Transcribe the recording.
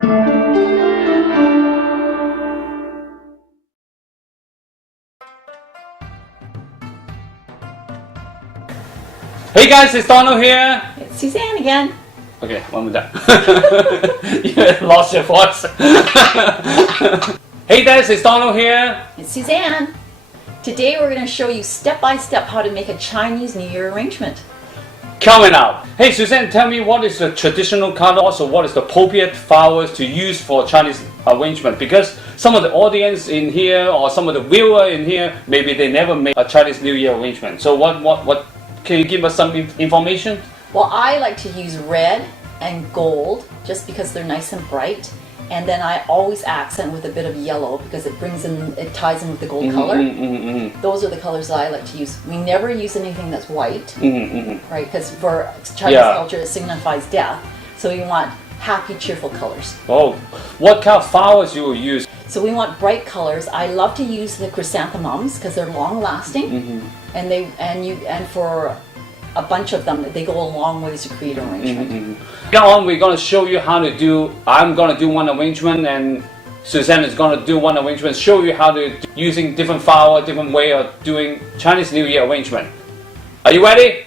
Hey guys, it's Donald here. It's Suzanne again. Okay, one more time. You lost your voice. Hey guys, it's Donald here. It's Suzanne. Today we're going to show you step by step how to make a Chinese New Year arrangement. Coming up. Hey Suzanne, tell me what is the traditional color, also what is the appropriate flowers to use for Chinese arrangement, because some of the audience in here or some of the viewer in here, maybe they never made a Chinese New Year arrangement. So what can you give us some information? Well, I like to use red and gold just because they're nice and bright, and then I always accent with a bit of yellow because it ties in with the gold color. Those are the colors that I like to use. We never use anything that's white, right? Because for Chinese culture it signifies death, so we want happy, cheerful colors. Oh, what kind of flowers you will use? So we want bright colors. I love to use the chrysanthemums because they're long lasting, and for a bunch of them, they go a long ways to create an arrangement. Now on, we're going to show you how to do. I'm going to do one arrangement, and Suzanne is going to do one arrangement. Show you how to using different flower, different way of doing Chinese New Year arrangement. Are you ready?